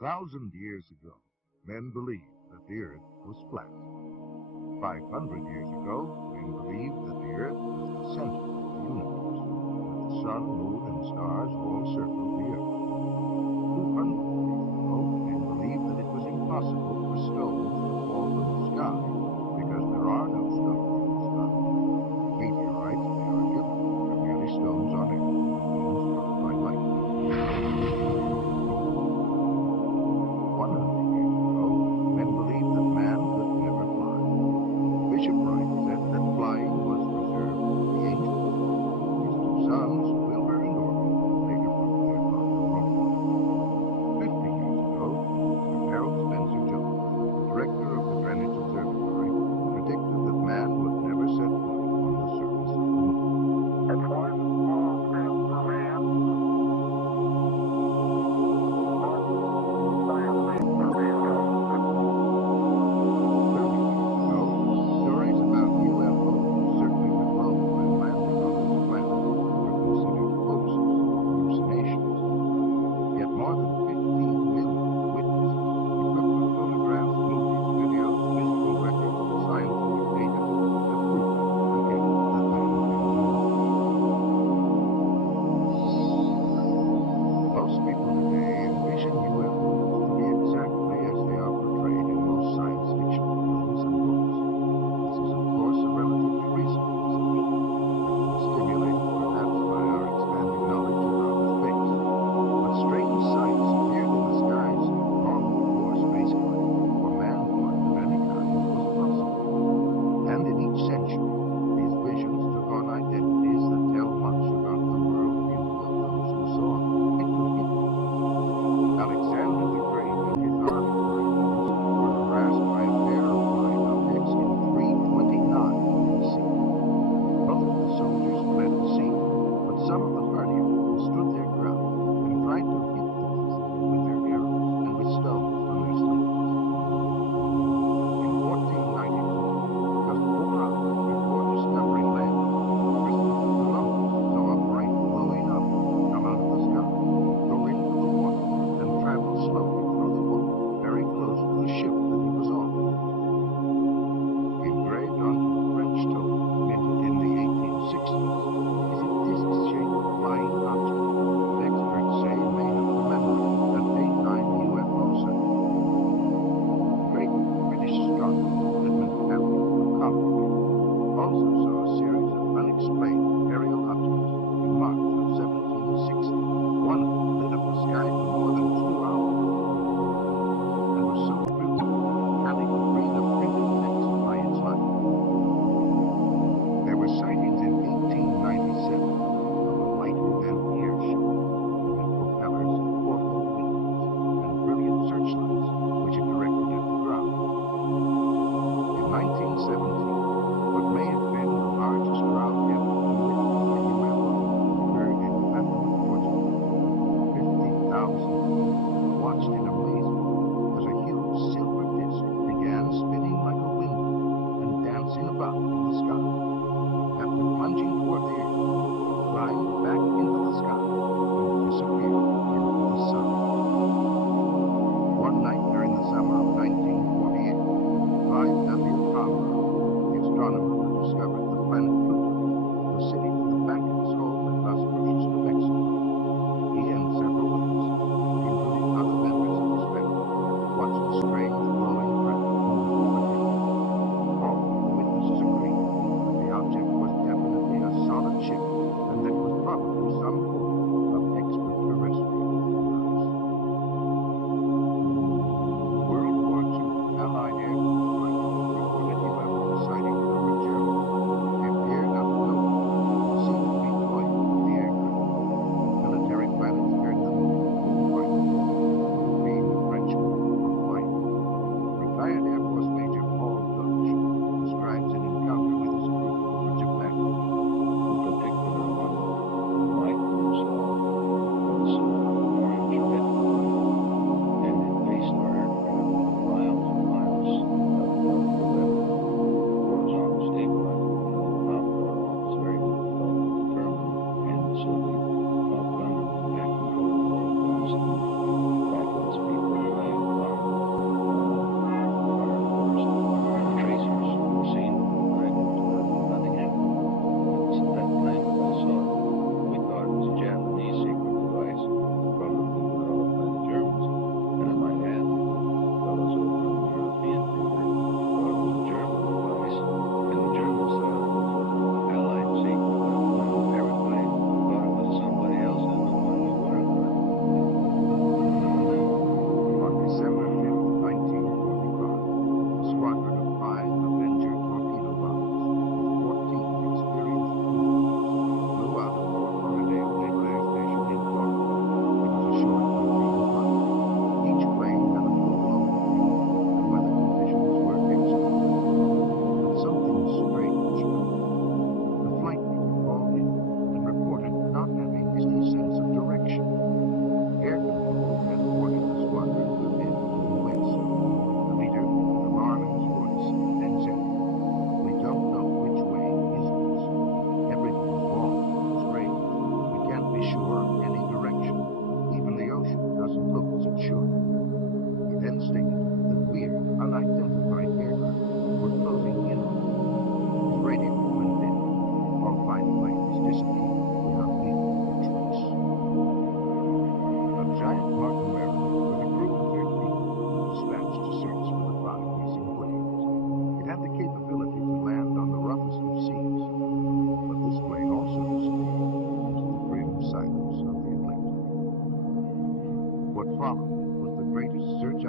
1,000 years ago, men believed that the Earth was flat. 500 years ago, men believed that the Earth was the center of the universe, and that the sun, moon, and stars all circled the Earth. 200 years ago, men believed that it was impossible for stones to fall from the sky, because there are no stones in the sky. Meteorites, they argued, are merely stones on Earth, and struck by lightning. 100 years ago, men believed that man could never fly. Bishop Wright said that flying was reserved for the angels. His two sons, Wilbur and Orville, later proved their father wrong. 50 years ago, Sir Harold Spencer Jones, the director of the Greenwich Observatory,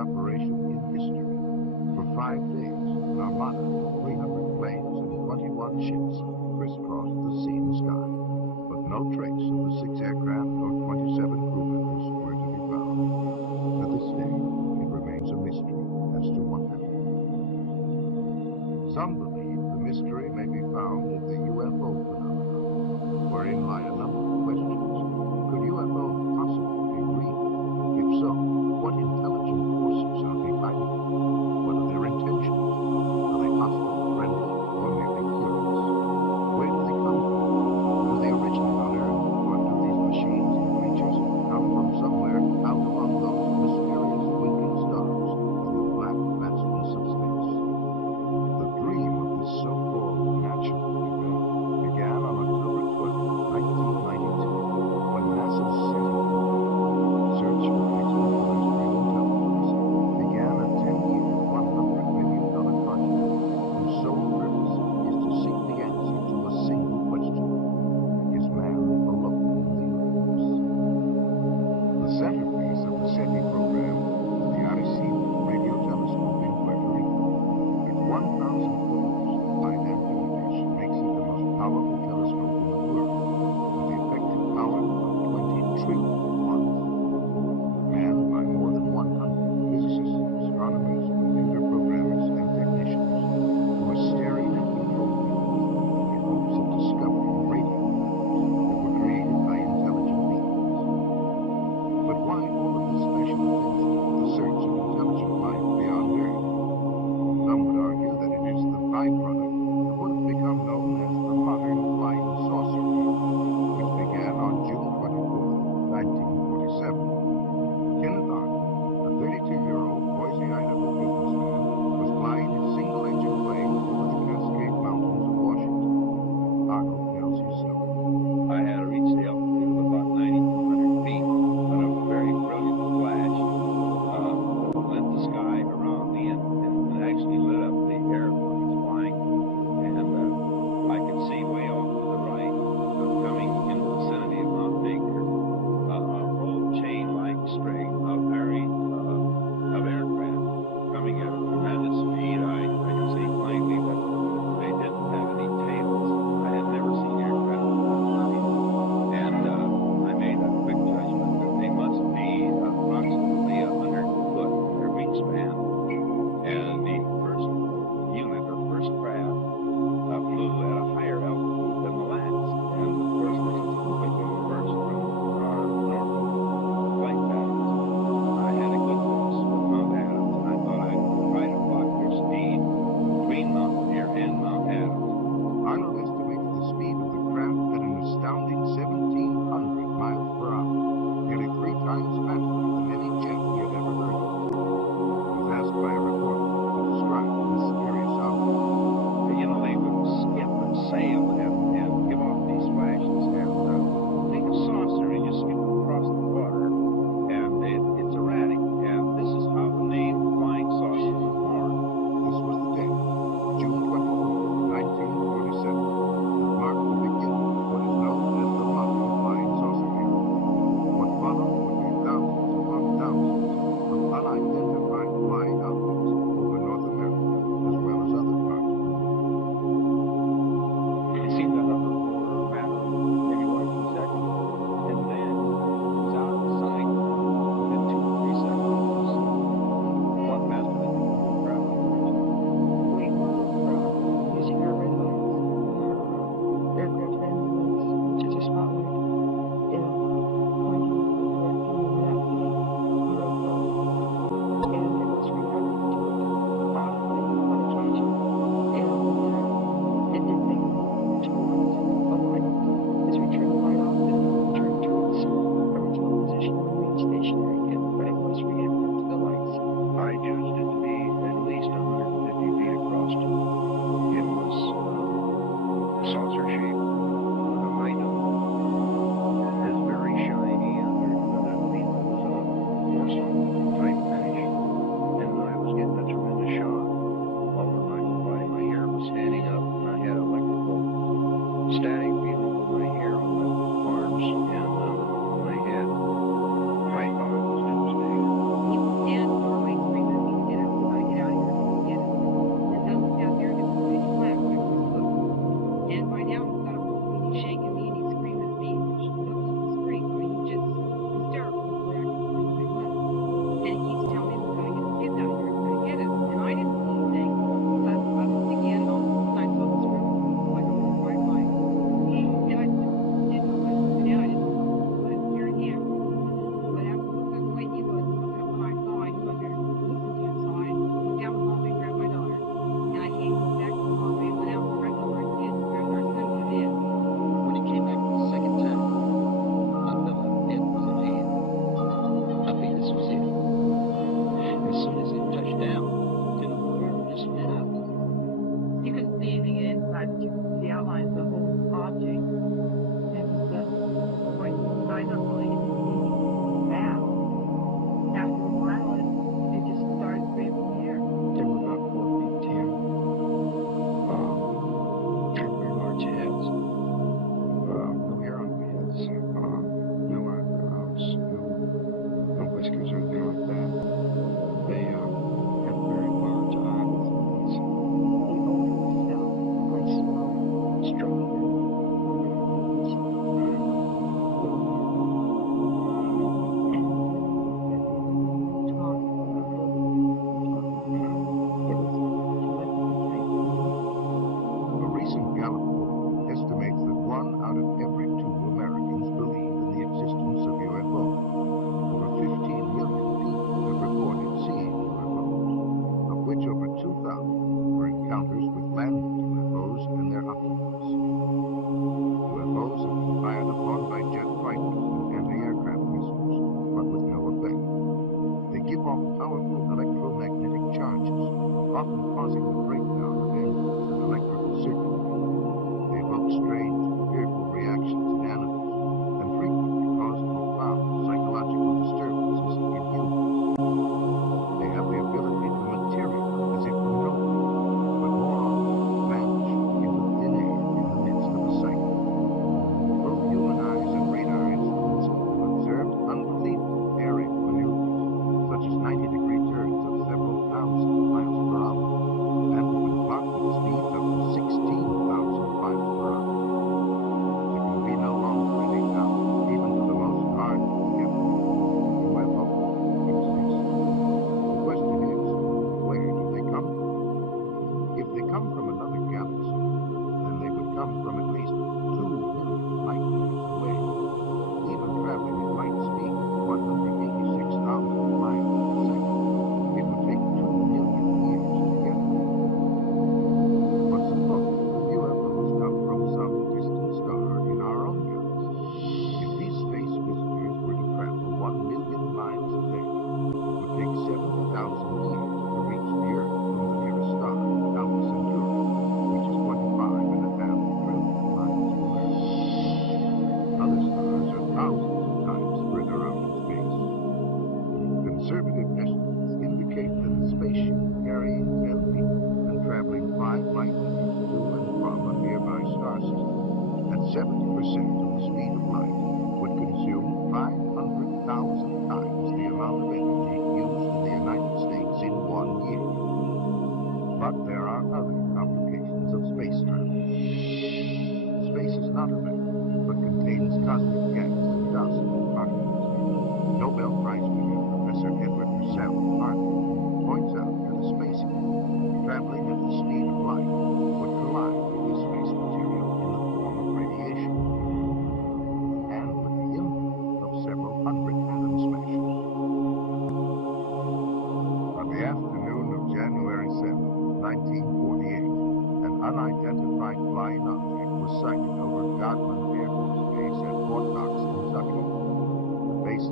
operation in history. For 5 days, an armada of 300 planes and 21 ships crisscrossed the sea and sky, but no trace of the 6 aircraft or 27 crew members were to be found. To this day, it remains a mystery as to what happened. Some believe the mystery may be found in the UFO phenomenon, wherein lie a number of questions. Could UFOs possibly be real? If so, what intelligent forces are behind them? What are their intentions? Are they hostile, friendly, or merely curious? Where do they come from? Do they originate on Earth?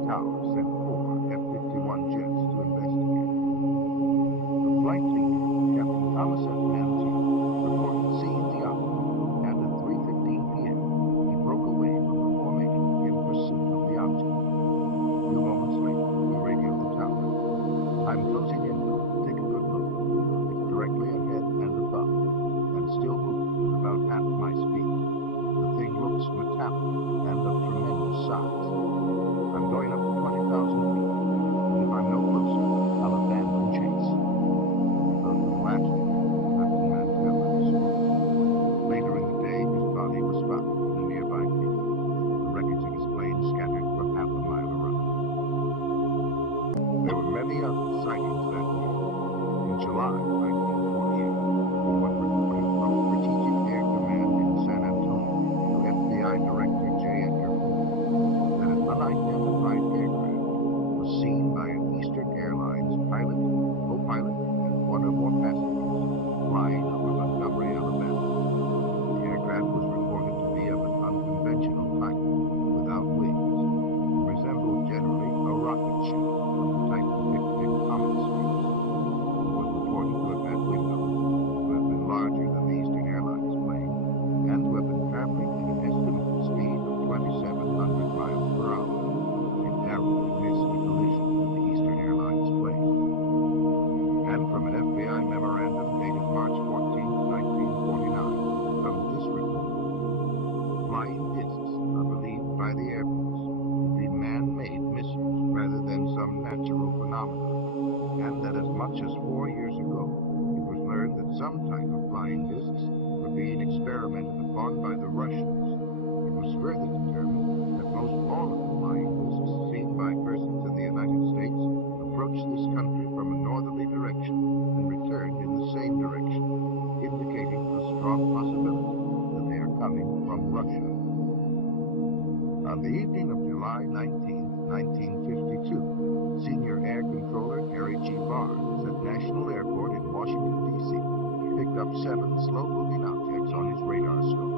tower sent 4 F-51 jets to investigate. The flight leader, Captain Thomas F. Mantell, reported seeing the object, and at 3:15 p.m. he broke away from the formation in pursuit of the object. A few moments later, he radioed the tower. "I'm closing in. Take a good look. It's directly ahead and above, and still moving at about half my speed. The thing looks metallic and of tremendous size. I'm going up to 20,000 feet, and if I'm no closer, I'll abandon chase." Those were the last words of Captain Mantell as he spoke. Later in the day, his body was found in a nearby field, the wreckage of his plane scattered for half a mile around. There were many other sightings that year. In July 1948, in what reported from Strategic Air Command in San Antonio to FBI Director J. Edgar Hoover, that an unidentified aircraft was seen by an Eastern Airlines pilot, co-pilot, and 1 or more passengers flying over Montgomery, Alabama. The aircraft was reported to be of an unconventional type, without wings, and resembled generally a rocket ship of the type depicted in comet spheres. It was reported to have had windows, to have been larger than the Eastern Airlines plane, and to have been traveling at an estimated speed of 2,700 miles per hour. It narrowly missed a collision with the Eastern Airlines plane. And from an FBI memorandum dated March 14, 1949, comes this report. Flying discs are believed by the Air Force to be man-made missiles rather than some natural phenomenon, and that as much as 4 years ago, it was learned that some type of flying discs were being experimented upon by the Russians. It was further determined that most all of the flying discs seen by persons in the United States approached this country from a northerly direction and returned in the same direction, indicating a strong possibility that they are coming from Russia. On the evening of July 19, 1952, Senior Air Controller Harry G. Barnes at National Airport in Washington, D.C., picked up 7 slow-moving objects on his radar scope.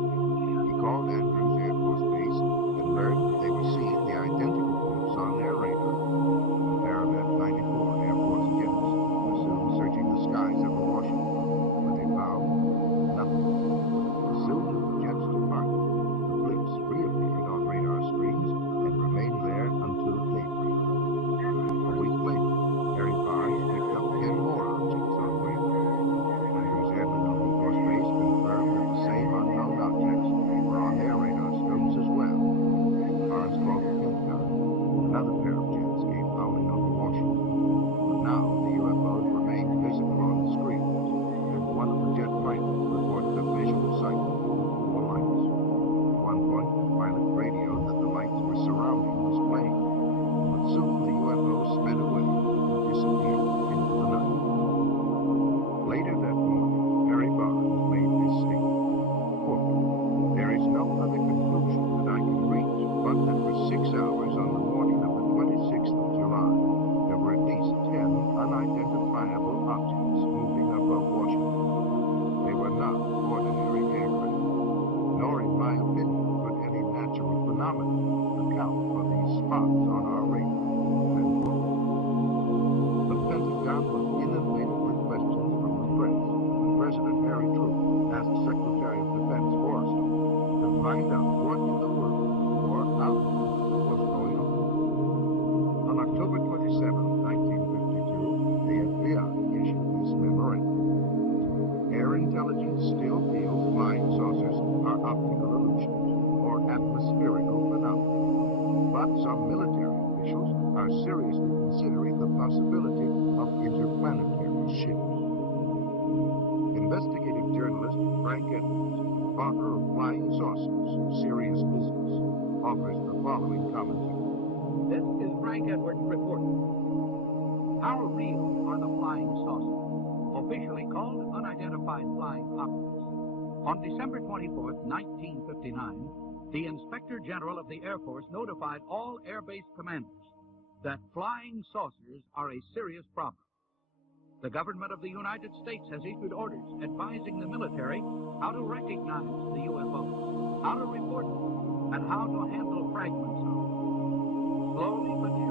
He called Andrews Air Force Base and learned that they were seeing the identical blips on their radar. A pair of F-94 Air Force jets were soon searching the skies over Washington, where they found nothing. As soon as the jets departed, the blips reappeared on radar screens and remained there until daybreak. A week later, Harry Barnes picked up 10 more objects on radar. Andrews Airmen Naval Force Base confirmed that the same unknown objects were on their radar scopes as well. Barnes called the Pentagon. Another pair of jets came howling over Washington. But now the UFOs remained visible on the screens, and one of the jet pilots reported a visual sighting of 4 lights. At one point, the pilot radioed that the lights were surrounding his plane, but soon the UFOs sped away and disappeared into the night. Later that morning, Harry Barnes made this statement, quote, "There is no other conclusion that I can reach but that for 6 hours on the morning of the 26th of July, there were at least 10 unidentifiable objects moving above Washington. They were not ordinary aircraft, nor, in my opinion, could any natural phenomenon account for these spots on our radar." End quote. The Pentagon was inundated with questions from the press, and President Harry Truman asked Secretary of Defense Forrestal to find out what in the world, or how was going on. On October 27, 1952, the FBI issued this memorandum. Air intelligence still feels flying saucers are optical illusions or atmospherical phenomena, but some military officials are seriously considering the possibility of interplanetary ships. Investigative journalist Frank Edwards, author of Flying Saucers, Serious Business, offers the following commentary. This is Frank Edwards reporting. How real are the flying saucers, officially called unidentified flying objects? On December 24, 1959, the Inspector General of the Air Force notified all Air Base commanders that flying saucers are a serious problem. The government of the United States has issued orders advising the military how to recognize the UFOs, how to report them, and how to handle fragments of them. Slowly but surely,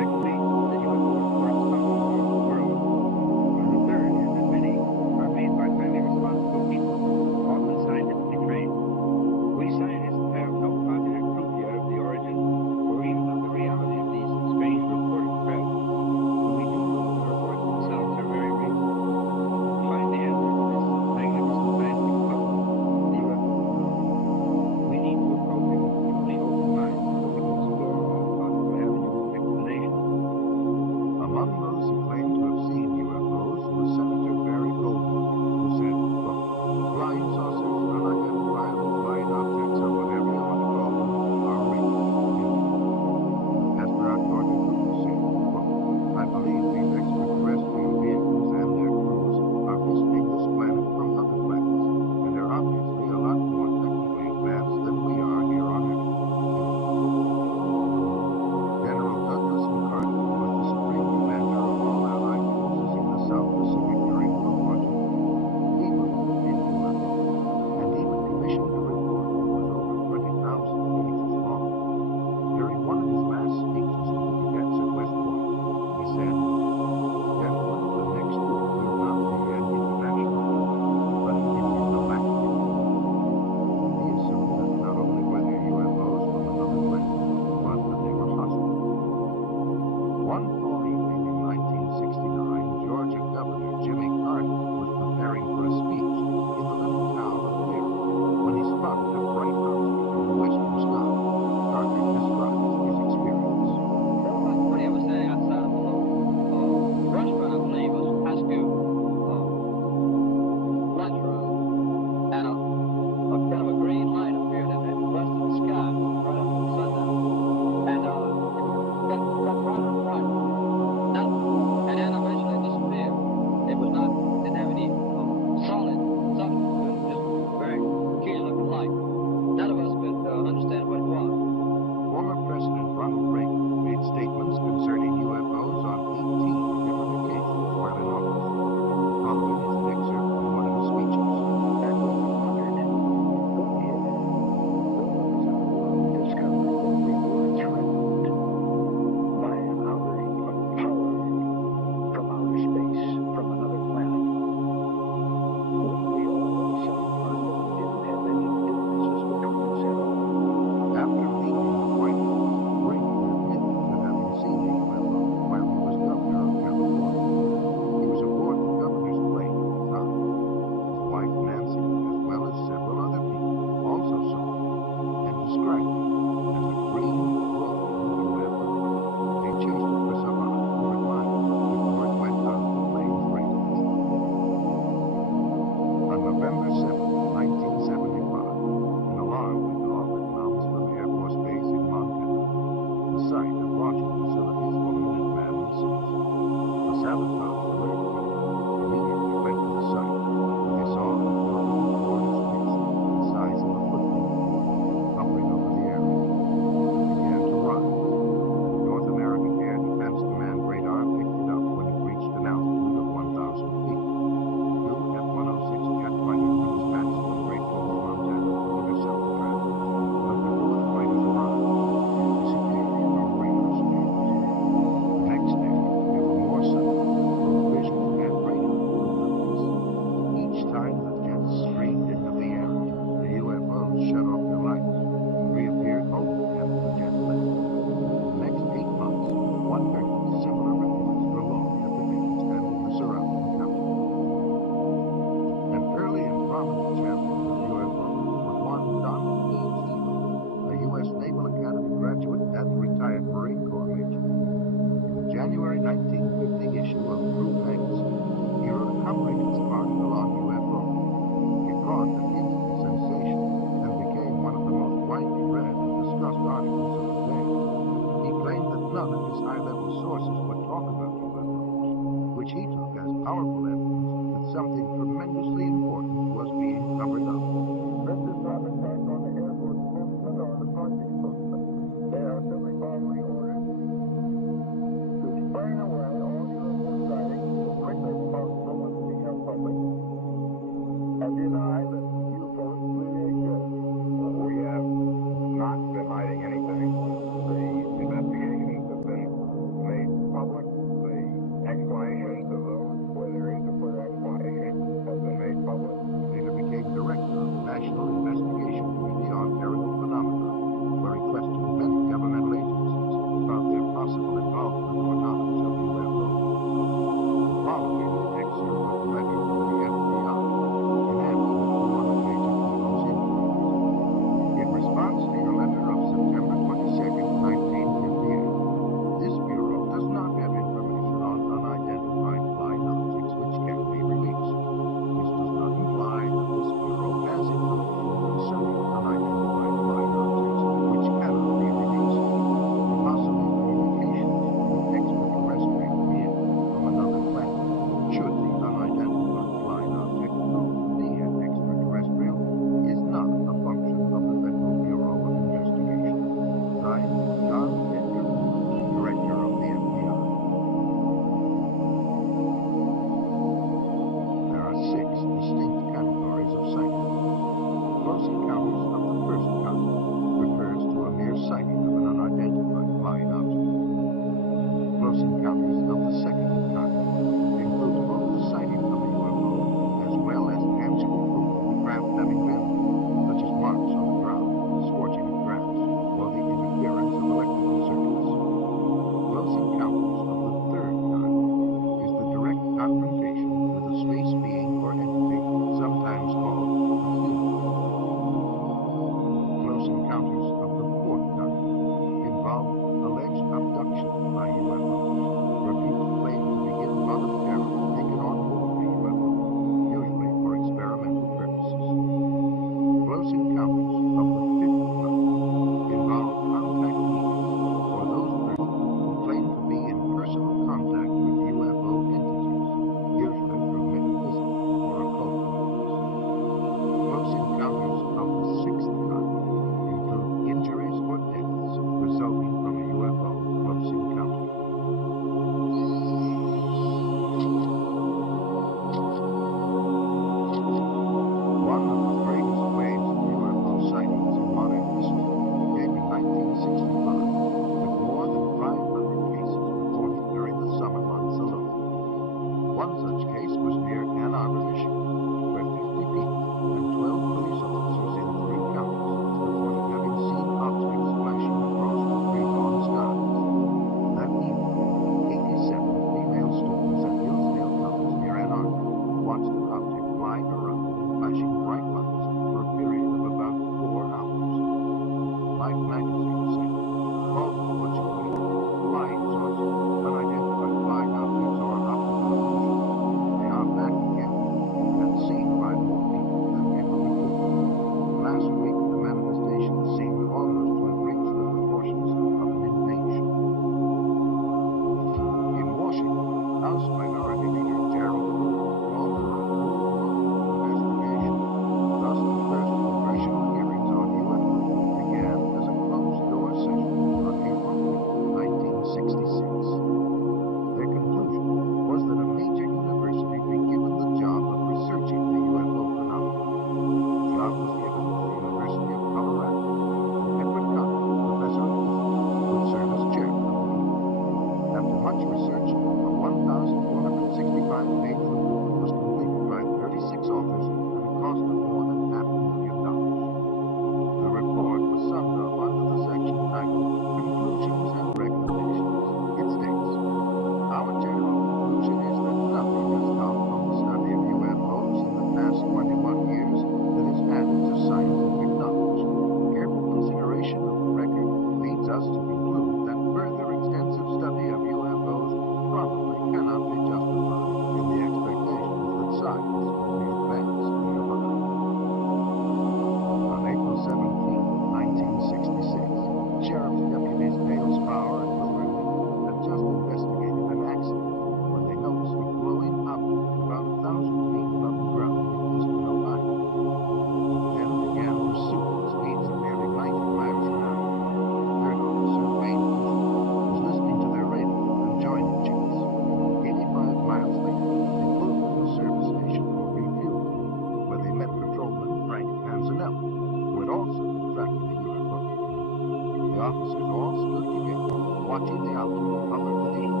officers all stood together, watching the object hover to the east.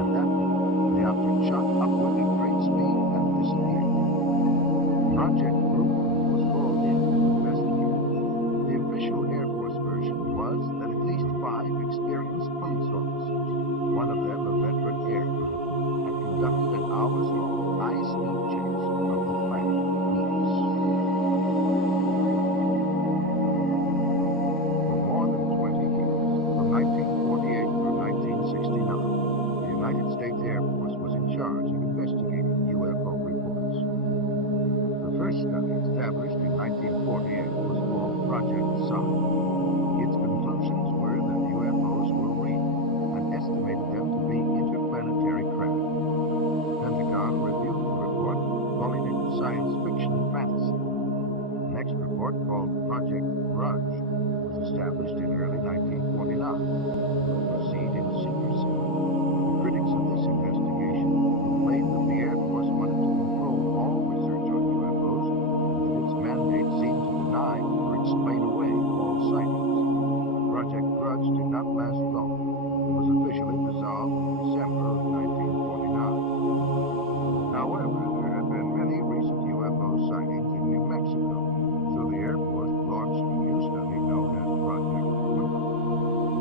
At that moment, the object shot upward at great speed and disappeared. Project Blue was called in to investigate. The official Air Force version was that at least 5 experienced police officers, one of them a veteran airman, had conducted an hours-long high-speed chase of the planet Venus. For more than 20 years, from 1948 through 1969, the United States Air Force was in charge of investigating UFO reports. The first study, established in 1948, was called Project Sun. Its conclusions were that UFOs were real and estimated them to be interplanetary craft. The Pentagon reviewed the report, calling it science fiction fantasy. The next report, called Project Grudge, was established in early 1949 and would proceed in secrecy. The critics of this investigation complained that the Air Force wanted to control all research on UFOs and that its mandate seemed to deny or explain away all sightings. Project Grudge did not last long and was officially dissolved in December of 1949. However, there have been many recent UFO sightings in New Mexico, so the Air Force launched a new study known as Project Twinkle.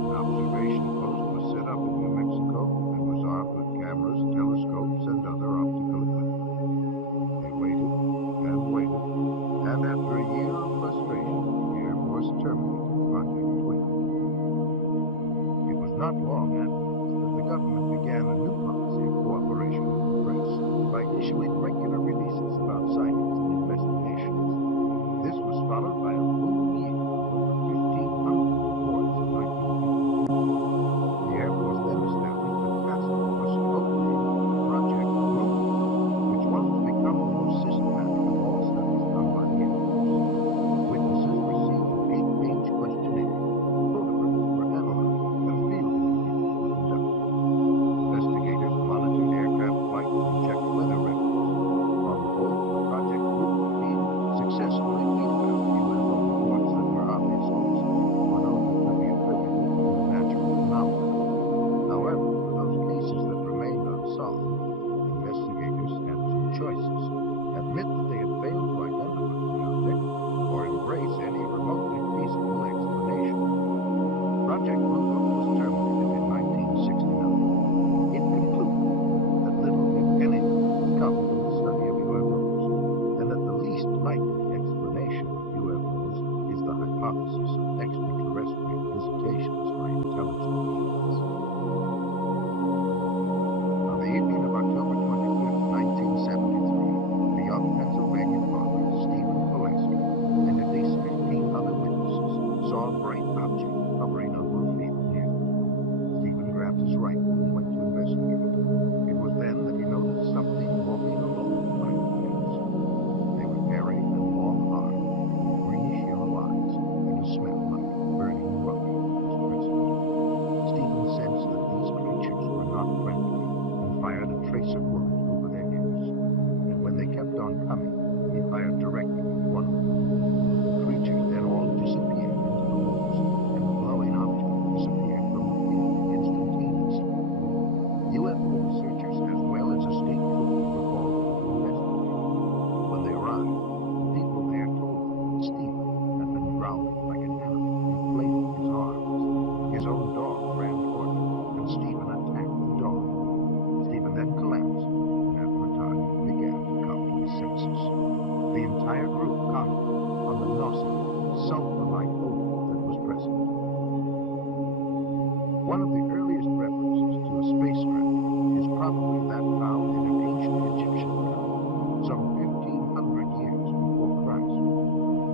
An observation post was set up in New Mexico and was armed with cameras, telescopes, and other optical equipment. They waited and waited, and after a year of frustration, the Air Force terminated Project Twinkle. It was not long afterwards that the government began a new policy of cooperation with the press by issuing regular releases about sightings and investigations. This was followed by a full year of over 1,500 reports in 1952. The Air Force then established a task force codenamed Project Blue, which was to become the most systematic of all studies done by the Air Force. Witnesses received an 8-page questionnaire, photographs were analyzed, and field interviews were conducted. Investigators monitored aircraft flights and checked weather records. On the whole, the Project Blue team successfully weeded out UFO reports that were obvious hoaxes, or those that could be attributed to natural phenomena. However, for those cases that remained unsolved, investigators had two choices: admit that they had failed to identify the object, or embrace any remotely feasible explanation. Project Blue Book was terminated in 1969. It concluded that little, if anything, has come from the study of UFOs, and that the least likely explanation of UFOs is the hypothesis of extraterrestrial visitations by intelligent beings. On the evening of October 25th, 1973, the young Pennsylvania farmer, Stephen Pulaski, and at least 15 other witnesses saw a bright object hovering over a field near them. Stephen grabbed his rifle and went to investigate. It was then that he noticed something walking alone by the fence. They were hairy and long-armed, with greenish yellow eyes, and a smell like burning rubber was present. Stephen sensed that these creatures were not friendly and fired a tracer bullet over their heads. And when they kept on coming, he fired directly at one of them. The creatures then all disappeared into the woods, and the glowing object disappeared from the field instantaneously. UFO researchers as well as a state trooper were called in to investigate. When they arrived, the people there told them that Stephen had been growling like an animal and flailing his arms. His own dog ran toward him, and Stephen attacked the dog. Stephen then collapsed, and after a time began to come to his senses. The entire group commented on the nauseating, sulfur-like odor that was present. One of the earliest references to a spacecraft is probably that found in an ancient Egyptian temple, some 1,500 years before Christ.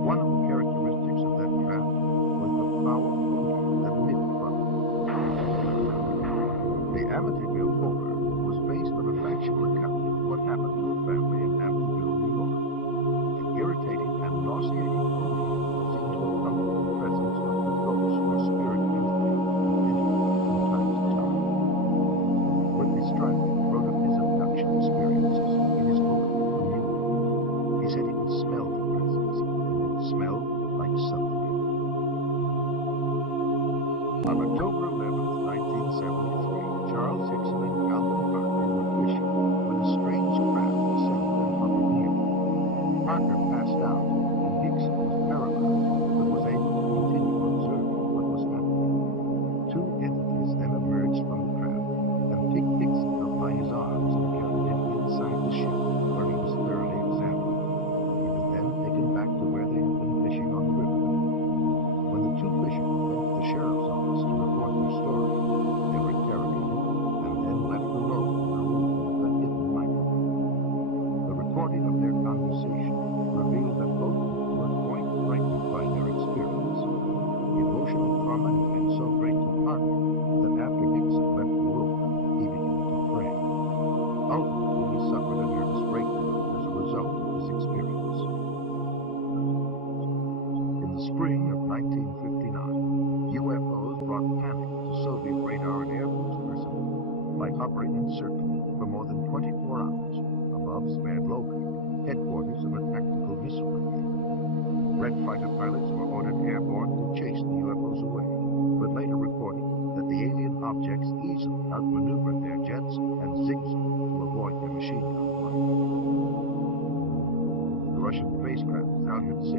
One of the characteristics of that craft was the foul odor that emitted from it. 1959, UFOs brought panic to Soviet radar and airborne personnel by hovering and circling for more than 24 hours above Sverdlovsk, headquarters of a tactical missile brigade. Red fighter pilots were ordered airborne to chase the UFOs away, but later reported that the alien objects easily outmaneuvered their jets and zigzagged to avoid their machine gun fire. The Russian spacecraft Salyut 6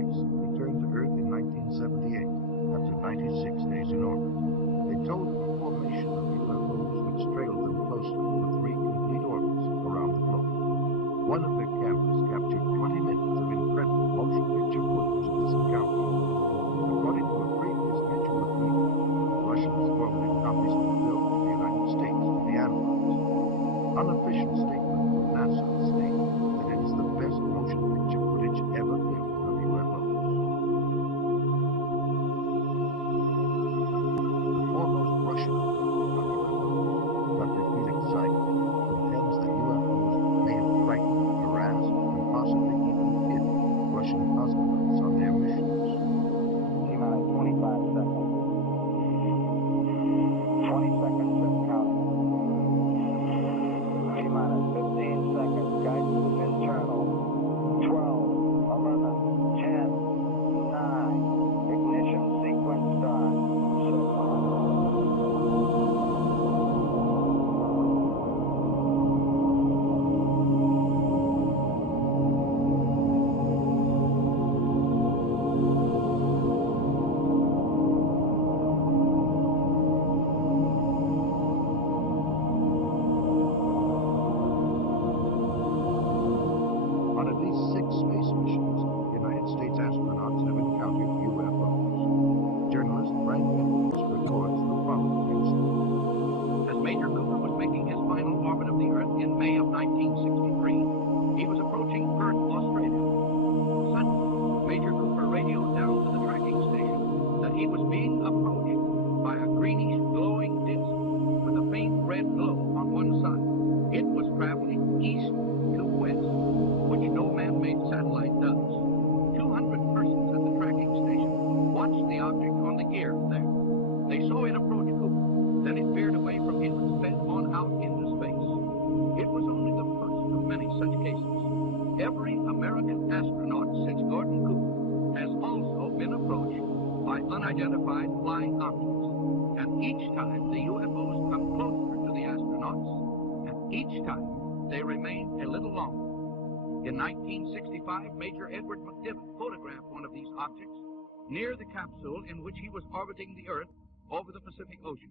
returned to Earth in 1978 after 96 days in orbit. They told of the formation of UFOs which trailed them closely for 3 complete orbits around the globe. One of their cameras captured 20 minutes of incredible motion picture footage of this encounter. According to a previous mention of the Russians forwarded copies of the film to the United States to be analyzed. Unofficial statement from NASA state that it is the best motion picture footage ever filmed of UFOs. The foremost Russian authority on UFOs, Dr. Felix Zeig, contends that UFOs may have frightened, harassed, and possibly even killed Russian cosmonauts on their missions. T-minus 25 seconds. 20 seconds and counting. T-minus 15 seconds. Guidance internal. 12, 11, 10, 9. Ignition sequence start. On at least 6 space missions, United States astronauts have encountered UFOs. Journalist Frank Edwards records the following incident. As Major Cooper was making his final orbit of the Earth in May of 1963, he was approaching Perth, Australia. Suddenly, Major Cooper radioed down to the tracking station that he was being approached by a greenish glowing disk with a faint red glow on one side. It was traveling east to west, which no man-made satellite does. 200 persons at the tracking station watched the object on the gear there. They saw it approach Cooper. Then it veered away from him and sped on out into space. It was only the first of many such cases. Every American astronaut since Gordon Cooper has also been approached by unidentified flying objects. And each time the UFOs come closer to the astronauts, and each time they remain a little longer. In 1965, Major Edward McDivitt photographed one of these objects near the capsule in which he was orbiting the Earth over the Pacific Ocean.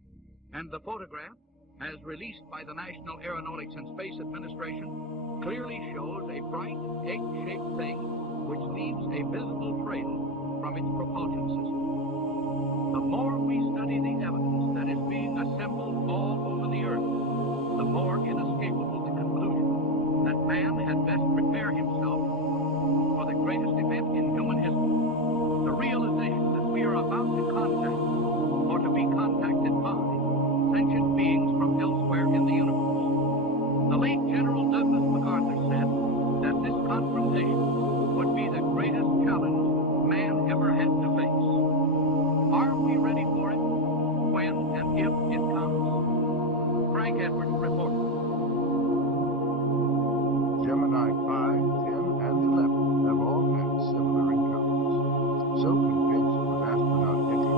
And the photograph, as released by the National Aeronautics and Space Administration, clearly shows a bright, egg-shaped thing which leaves a visible trail from its propulsion system. The more we study the evidence that is being assembled all over the Earth, the more inescapable the conclusion that man had best prepare himself for the greatest event in human history. The realization that we are about to contact, or to be contacted by, sentient beings from elsewhere in the universe. The late General Douglas MacArthur said that this confrontation would be the greatest challenge man ever had to face. Are we ready for it? When and if it comes? Frank Edwards reporting. Gemini 5, 10, and 11 have all had similar encounters. So convinced was astronaut Dexter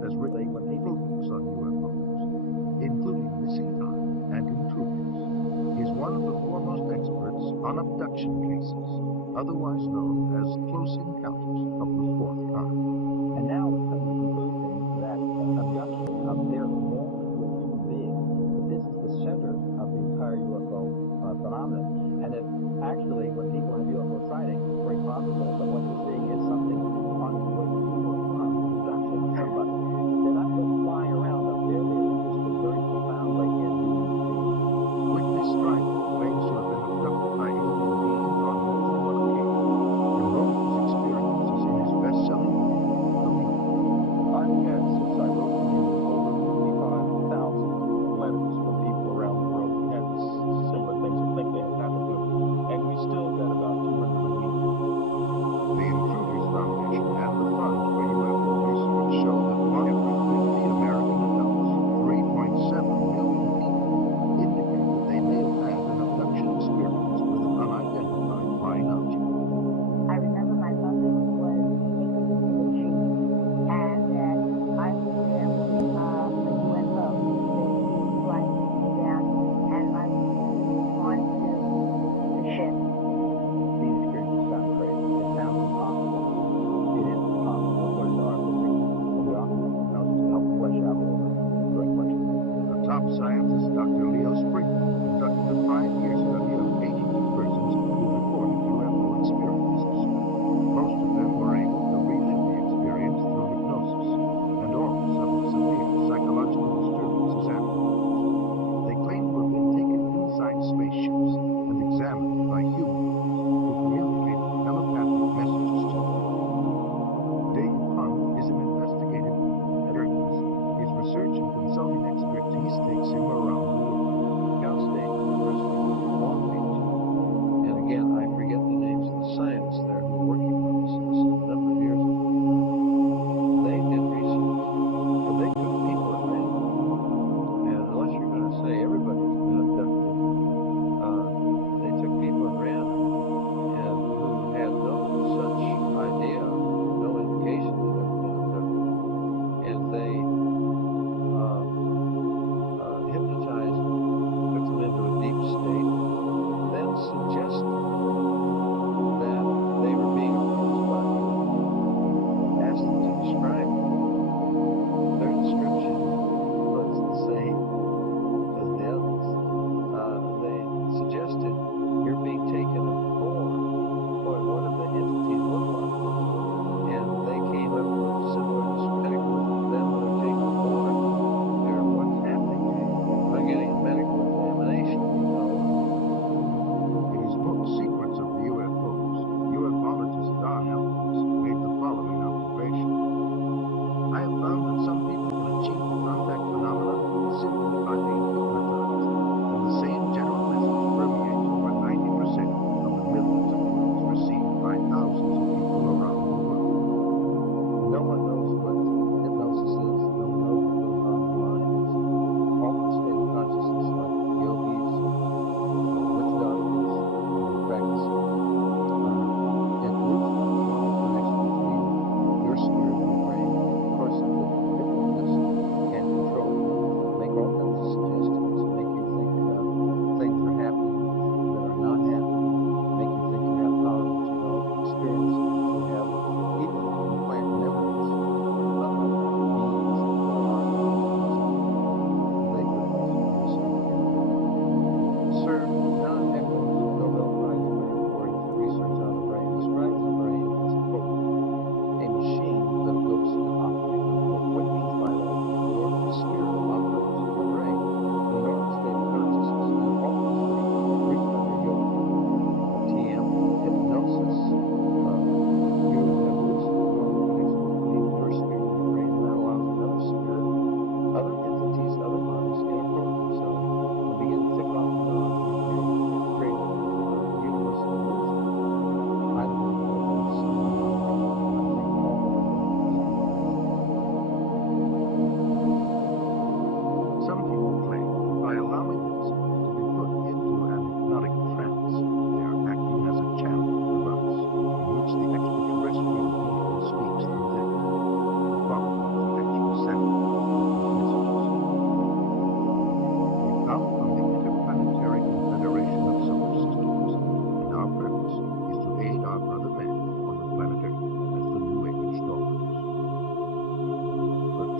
has written several books on UFOs, including Missing Time and Intruders. He is one of the foremost experts on abduction cases, otherwise known as close encounters of the fourth kind. And now we've come to the conclusion that abduction up there along with human beings, that this is the center of the entire UFO phenomenon, and that actually when people have UFO sightings, it's very possible that what they're seeing is something on its way to abduction. But they're not just flying around up there, they're interested very profoundly in human beings. Witness Strider claims to have been abducted by alien beings on more than one occasion, and wrote his experiences in his best-selling book, I've had, since I wrote to you, over 55,000 letters from people around the world who had similar things that think they have happened to them, and we still got about 200 a week. The Intruders Foundation and the Fund for UFO Research show that one every 50 American adults, 3.7 million people, indicate that they may have had an abduction experience with an unidentified flying object. I remember my mother was taken to the tree, and that I was there with a UFO. The flight came down, and I was onto the ship. These experiences sound crazy. It sounds impossible. It is impossible according to our physics. But we often know just to help flesh out all the great questions. The top scientist, Dr. Leo Springer, conducted a 5-year study of 82 persons who reported UFO experiences. Most of them were able to relive the experience through hypnosis, and all suffered severe psychological disturbances afterwards. They claimed to have been taken inside spaceships and examined by humans who communicated telepathic messages to them. Dave Hunt is an investigative journalist. His research and consulting expertise takes him around the world. Cal State University, Long Beach. And again, I forget the names of the scientists there who were working on this. This is a number of years ago. They did research, and they took people at random. And unless you're going to say everybody's been abducted, they took people at random and who had no such idea, no indication they'd ever been abducted. And they hypnotized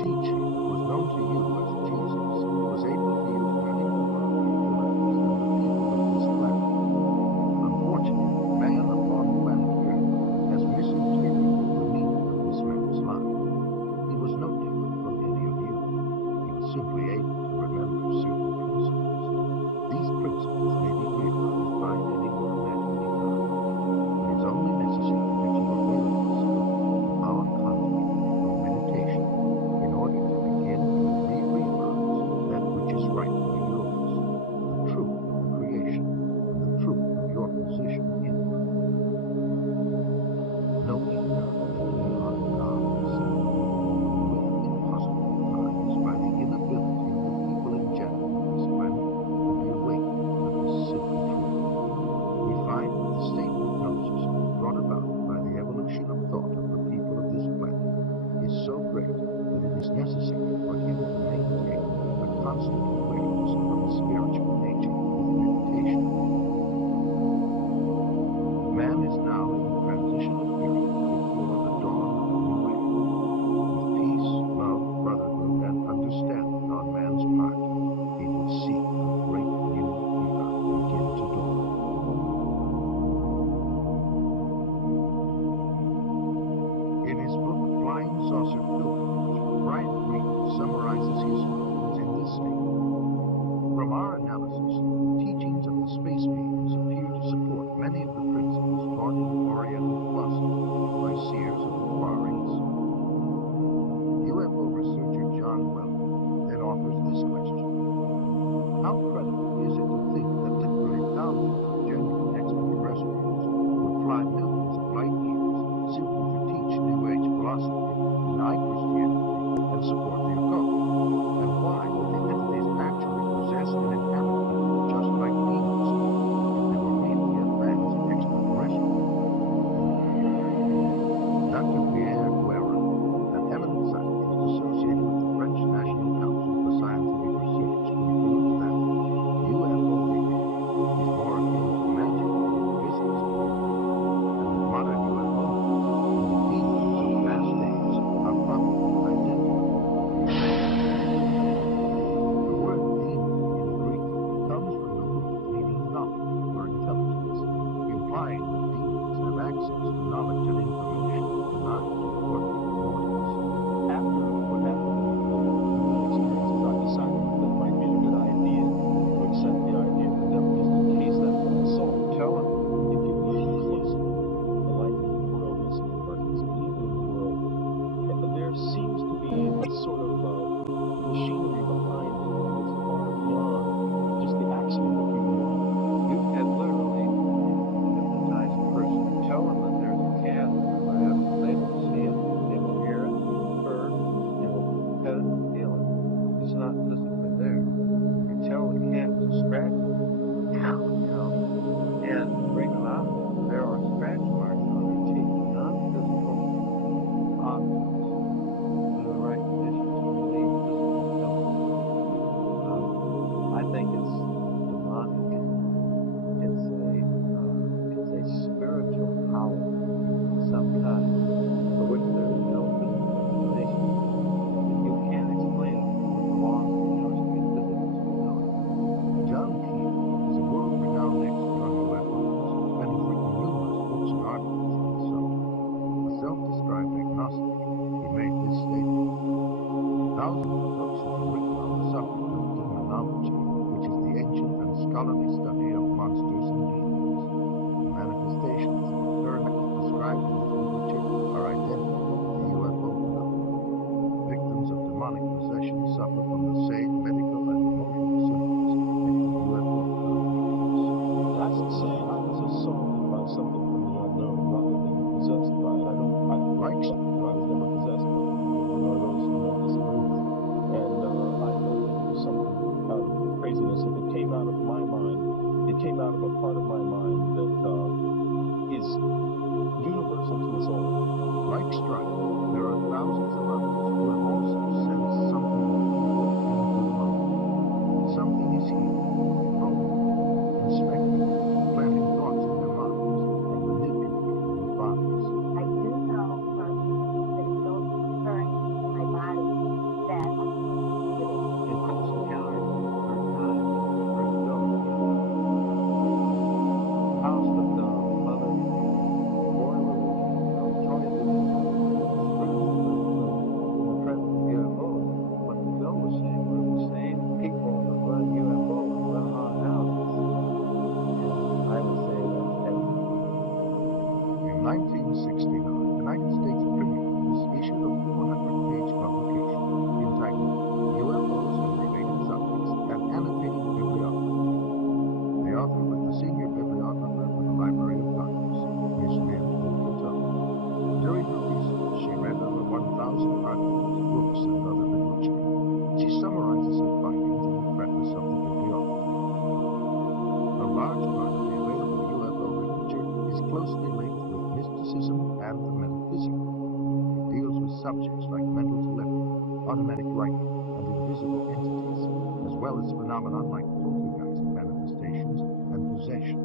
teaching that was known to you as Jesus was able to use many more of the abilities than the people of this planet. Unfortunately, man upon planet Earth has misinterpreted the meaning of this man's life. He was no different from any of you. He was simply able to remember certain principles. These principles may be realized by anyone at any time. It is only necessary that you avail yourself of our conduct through meditation in order to begin to re-realize that which is rightfully yours, the truth of the creation and the truth of your position in it. Know ye not that ye are gods? We have been puzzled at times by the inability of the people in general of this planet to be awakened to this simple truth. We find that the state of hypnosis brought about by the evolution of thought of the people of this planet is so great that it is necessary for him to maintain a constant awareness of his spiritual nature with meditation. Man is now in the transitional period before the dawn of a new age. With peace, love, brotherhood, and understanding on man's part, he will see a great new era begin to dawn. In his book, Flying Saucer Pilgrimage, Brian Greene summarizes his findings in this statement. From our analysis, the teachings of the space beings appear to support many of the principles taught in Oriental philosophy by seers of the Far East. UFO researcher John Wells then offers this question. How credible is it to think that literally thousands of genuine extraterrestrials would fly millions of light years simply to teach New Age philosophy, deny Christianity, and support the occult? And why would the entities actually possess and inhabit people just like demons do, if they were really advanced extraterrestrials? Dr. Pierre Guérin, an eminent scientist associated with the French National Council for Scientific Research, concludes that UFO behavior is more akin to magic than business and that modern UFOs and the demons of past days are probably identical. The word demon in Greek comes from the root meaning knowledge or intelligence, implying that demons have access to knowledge and information denied to ordinary mortals. After what happened in the experiences, I decided that it might be a good idea to accept the idea of the devil, just in case that's what the soul. Tell him. If you look closely, the light of the world is in the persons of evil in the world. There seems to be a sort of machinery behind it that's far beyond just the action of looking wrong. You can literally hypnotize a person. Tell them that there's a cat in your lap. They will see it. They will hear it. Purr. They will pet it and feel it. It's not physically there. You tell the cat to scratch it, and bring them out. There are scratch marks on their teeth, non-physical objects. Under the right conditions, you leave physical intelligence. I think it's demonic. It's a spiritual power of some kind for which there is no physical explanation. And you can't explain it with the laws of chemistry and physics as we know it. John Keel is a world-renowned expert on UFOs and has written numerous books and articles on the subject. A self-described agnostic, he made this statement. Thousands of books have been written on the subject of demonology, which is the ancient and scholarly study of monsters and demons. The manifestations that occur described in this literature are identical with the UFO phenomenon. Victims of demonic possession suffer from the same medical and emotional symptoms that the UFO could. That's to say I was assaulted by something from the unknown rather than possessed by it. I accept that I was never possessed by it. There are those who might disagree. And I know that it was something out of craziness. If it came out of my mind, it came out of a part automatic writing, and invisible entities, as well as phenomena like poltergeist manifestations and possession.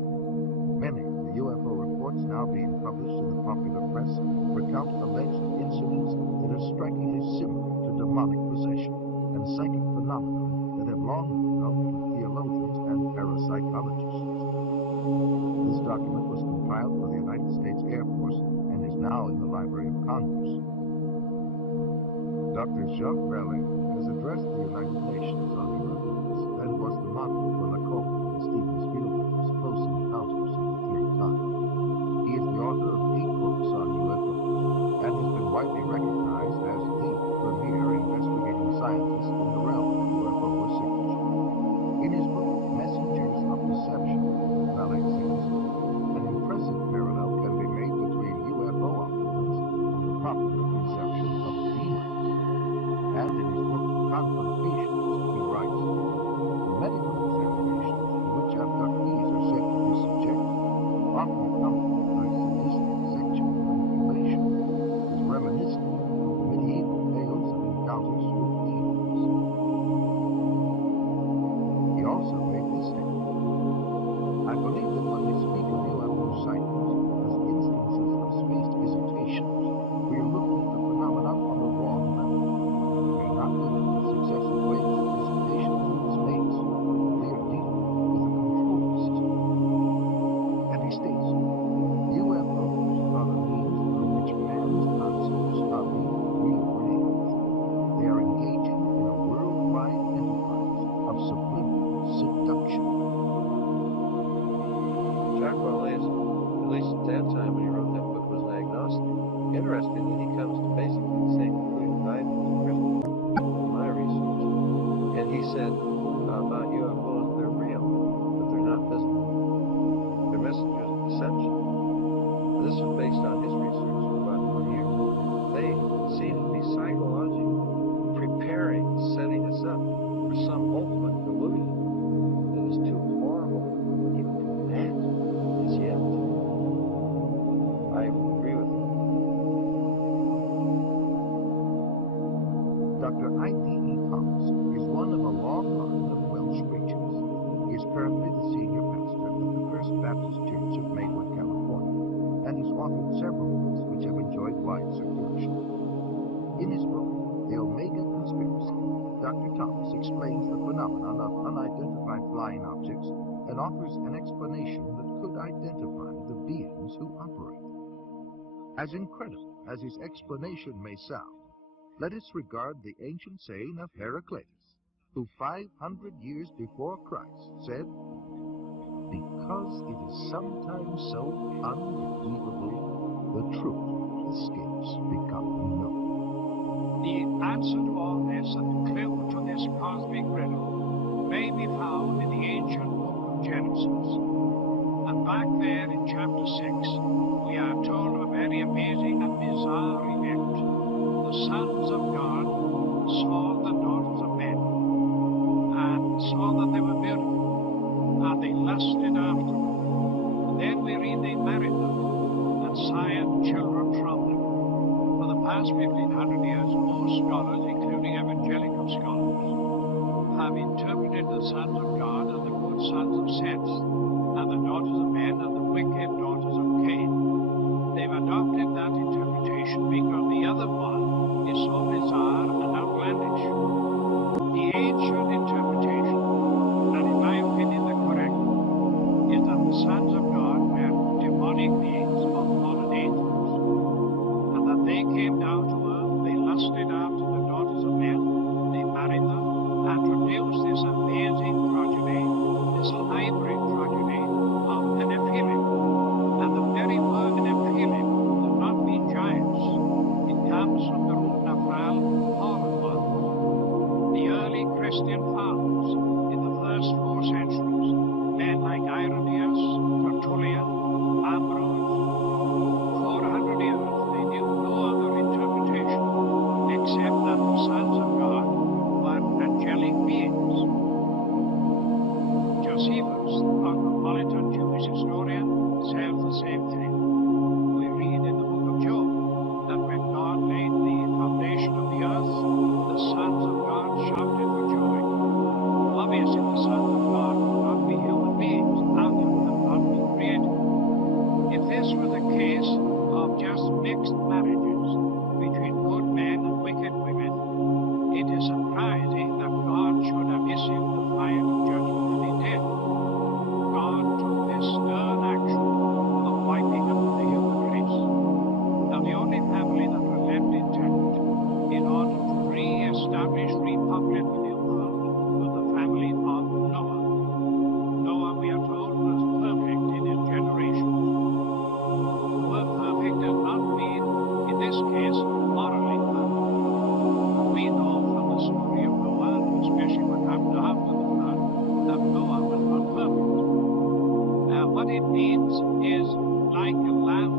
Many of the UFO reports now being published in the popular press recount alleged incidents that are strikingly similar to demonic possession and psychic phenomena that have long been known to theologians and parapsychologists. This document was compiled for the United States Air Force and is now in the Library of Congress. Dr. Jacques Vallée has addressed the United Nations on UFOs and was the model for Lacombe and Steven Spielberg's Close Encounters of the Third Kind. He is the author of 8 books on UFOs and has been widely recognized as the premier investigating scientist in the realm of UFO research. In his book, Messengers of Deception, Vallée says, an impressive parallel can be made between UFO occupants and the popular conception of demons. And in his book, Confrontations, he writes, the medical examinations to which abductees are said to be subjected, often accompanied by sadistic sexual manipulation, is reminiscent of the medieval tales of encounters with demons. He also made this statement, I believe that when we speak of UFO sightings as instances of space visitations, we are looking at the phenomenon on the wrong level. We are not looking at successive waves of visitations in space. We are dealing with a control system. And he states, UFOs are the means through which man's concepts are being rearranged. They are engaging in a worldwide enterprise of subliminal seduction. Jacques Vallée, at least at that time when he wrote that book, was an agnostic. Interestingly, he comes to basically the same conclusion I was in my research. And he said about UFOs, they're real, but they're not visible. They're messengers of deception. This was based on his research for about 20 years. They seem to be psychologically preparing, setting us up for some ultimate delusion that is too horrible even to imagine as yet. I agree with him. Dr. I.D.E. Thomas is one of a long line of Welsh preachers. He is currently the senior pastor at the First Baptist Church of Maywood, California, and has authored several books which have enjoyed wide circulation. In his book, The Omega Conspiracy, Dr. Thomas explains the phenomenon of unidentified flying objects and offers an explanation that could identify the beings who operate. As incredible as his explanation may sound, let us regard the ancient saying of Heraclitus, who 500 years before Christ said, because it is sometimes so unbelievable, the truth escapes becoming known. The answer to all this and the clue to this cosmic riddle may be found in the ancient book of Genesis. And back there in chapter 6, we are told of a very amazing and bizarre event. The sons of God saw the daughters of men and saw that they were beautiful, and they lusted after them. And then we read they married them and sired children from them. For the past 1,500 years, most scholars, including evangelical scholars, have interpreted the sons of God as the good sons of Seth, and the daughters of men as the wicked daughters of Cain. They've adopted that interpretation because the other one is so bizarre and outlandish. The ancient interpretation, and in my opinion the correct one, is that the sons of God were demonic beings or fallen angels, and that they came down to earth, they lusted after the daughters of men, they married them, and produced this amazing progeny, this hybrid progeny of the Nephilim. And the very word Nephilim does not mean giants. It comes from the root Nephral, fallen ones. The early Christian fathers in the first 4 centuries, men like Irenaeus, Tertullian, Ambrose, 400 years, they knew no other interpretation except that the sons of God were angelic beings. Josephus, the cosmopolitan Jewish historian, says the same thing. We read in the book of Job that when God laid the foundation of the earth, the sun it is surprising that God should have issued the final judgment that he did. God took this stern action of wiping out the human race. Now, the only family that were left intact in order to re-establish, repopulate the new world was the family of Noah. Noah, we are told, was perfect in his generation. The word perfect does not mean, in this case, morally perfect. We know from the story of Noah, and especially what happened after the flood, that Noah was not perfect. What it means is like a lamb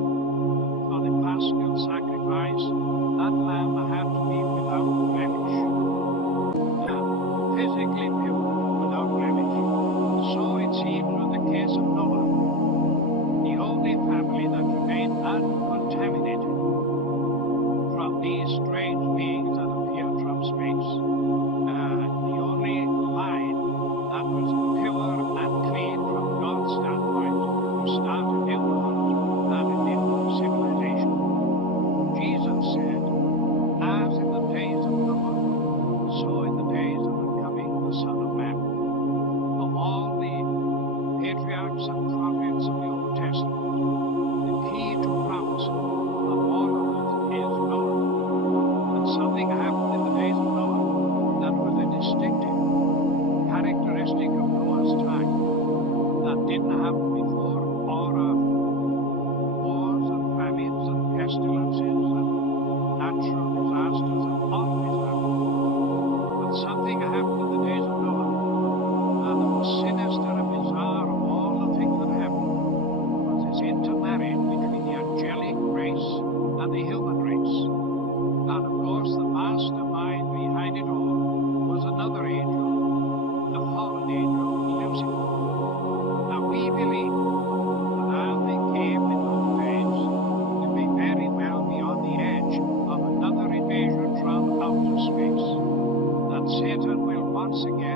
for the paschal sacrifice, that lamb had to be without blemish, physically pure, without blemish. So it seems with the case of Noah, the only family that remained uncontaminated from these strange beings that appeared from space. The only line that was pure and clean from God's standpoint to start a new world and a new civilization. Jesus said, as in the days of Noah, so in the days of the coming of the Son of Man. Of all the patriarchs and prophets of the Old Testament, the key to prophecy of all of us is Noah. And something happened in the days of Noah that was a distinctive characteristic of Noah's time that didn't happen before or after. Wars and famines and pestilences and natural disasters have always happened. But something happened in the days of Noah, and the most sinister and bizarre of all the things that happened was this intermarriage between the angelic race and the human race. And of course, the mastermind behind it all was another angel, the fallen angel, Lucifer. Now we believe that as they came in those days, they may very well be on the edge of another invasion from outer space, that Satan will once again